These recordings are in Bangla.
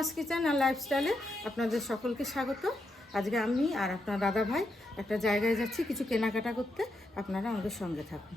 ঝুমাস কিচেন আর লাইফস্টাইলে আপনাদের সকলকে স্বাগত। আজকে আমি আর আপনার দাদা ভাই একটা জায়গায় যাচ্ছি কিছু কেনাকাটা করতে। আপনারা আমাদের সঙ্গে থাকুন।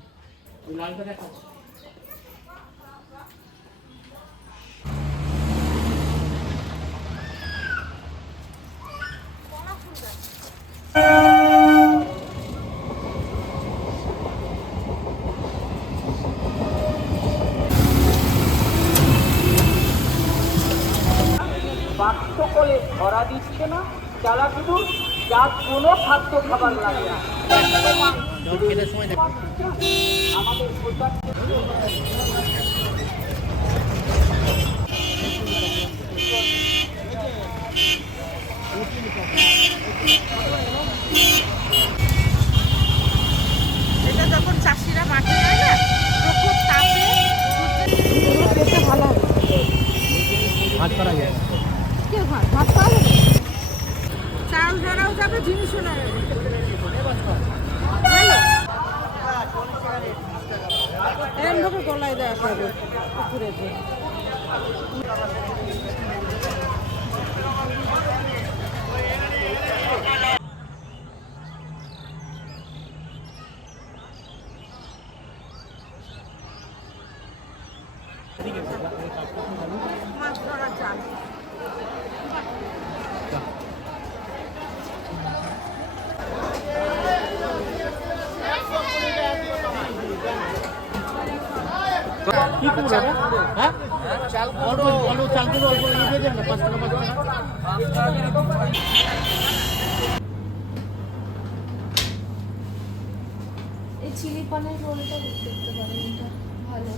বাক্স করে ধরা দিচ্ছে না চালা শুধু যার কোনো খাদ্য খাবার লাগে না। আমাদের এটা যখন চাষিরা মাঠে যায় না, প্রখর তাপে ভালো হবে। ভাত করা যায়, ভাত পাওয়া যাবে, চাল ধরাও যাবে, জিনিসও নেওয়া যাবে। এরকমভাবে গলায় দেওয়া যাবে পুকুরে যে। মাছ ধরার জাল। কি করবো দাদা? হ্যাঁ, চাল কুমড়ো, আলু চাল কুমড়ো অল্প নিয়ে যান না, 5 টাকা 5 টাকা। এই চিলি পানের রোলটা দেখতে পারেন, এটা ভালো।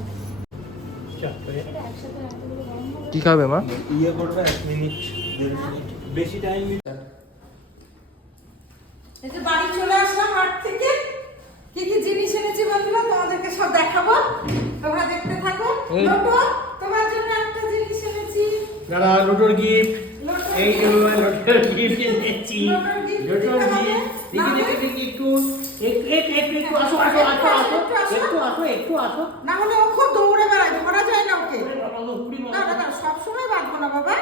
এটা একসাথে এতগুলো গরম হবে। কি খাবে মা? ইয়ে করবে 1 মিনিট 1.5 মিনিট বেশি টাইম। এই যে বাড়ি চলে আসলাম হাট থেকে। কি কি জিনিস এনেছি বন্ধুরা তোমাদেরকে সব দেখাবো, তোমরা দেখতে থাকো। লোটো, তোমার জন্য একটা জিনিস এনেছি। দাদা লোটোর গিফট, লোটোর এই যে gift। লোটোর গিফট এনেছি। লোটোর gift লোটোর দিতে হবে। গিফট দেখি একটু আসো না হলে ও খুব দৌড়ে বেড়ায়, ধরা যায় না ওকে। না না না, সবসময় বাঁধবো না বাবা।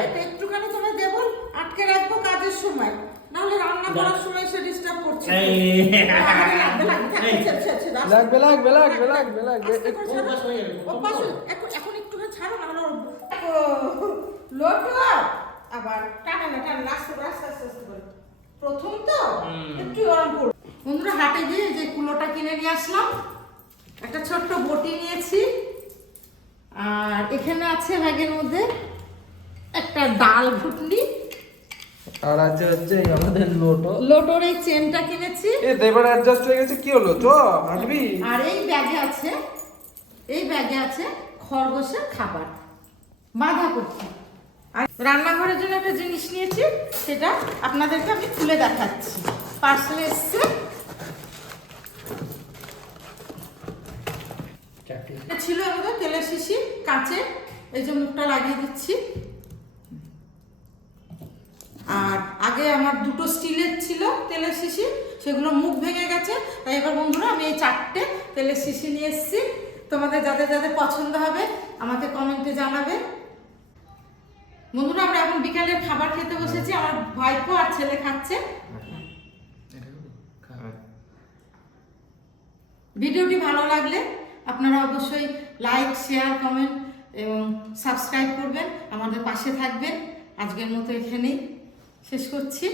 এই তো একটুখানি তোমায় দেবো, আটকে রাখবো কাজের সময়, না হলে রান্না করার সময় সে ডিস্টার্ব করছে। লাগবে। এখন একটুখানি ছাড়ো, না হলে লোটো আবার টানা না টানা, আস্তে আস্তে করে। প্রথম তো একটু গরম করো। বন্ধুরা হাটে গিয়ে যে কুলোটা কিনে নিয়ে আসলাম, একটা ছোট্ট বটি নিয়েছি, আর এখানে আছে ব্যাগের মধ্যে একটা ডাল ঘুটনি, আর আজ হচ্ছে আমাদের লোটো। লোটোর এই চেনটা কিনেছি। এ দেবার অ্যাডজাস্ট হয়ে গেছে, কি হলো তো হাঁটবি? আর এই ব্যাগে আছে খরগোশের খাবার, বাঁধাকপি। আর রান্নাঘরের জন্য একটা জিনিস নিয়েছি, সেটা আপনাদেরকে আমি খুলে দেখাচ্ছি। পার্সেলে এসছে, ছিল আমাদের তেলের শিশি কাঁচের, এই যে মুখটা লাগিয়ে দিচ্ছি। আর আগে আমার 2টো স্টিলের ছিল তেলের শিশি, সেগুলো মুখ ভেঙে গেছে, তাই এবার বন্ধুরা আমি এই 4টে তেলের শিশি নিয়ে এসেছি। তোমাদের যাদের যাদের পছন্দ হবে আমাকে কমেন্টে জানাবে। বন্ধুরা আমরা এখন বিকালের খাবার খেতে বসেছি, আমার ভাইপো আর ছেলে খাচ্ছে। ভিডিওটি ভালো লাগলে আপনারা অবশ্যই লাইক, শেয়ার, কমেন্ট এবং সাবস্ক্রাইব করবেন, আমাদের পাশে থাকবেন। আজকের মতো এখানেই শেষ করছি।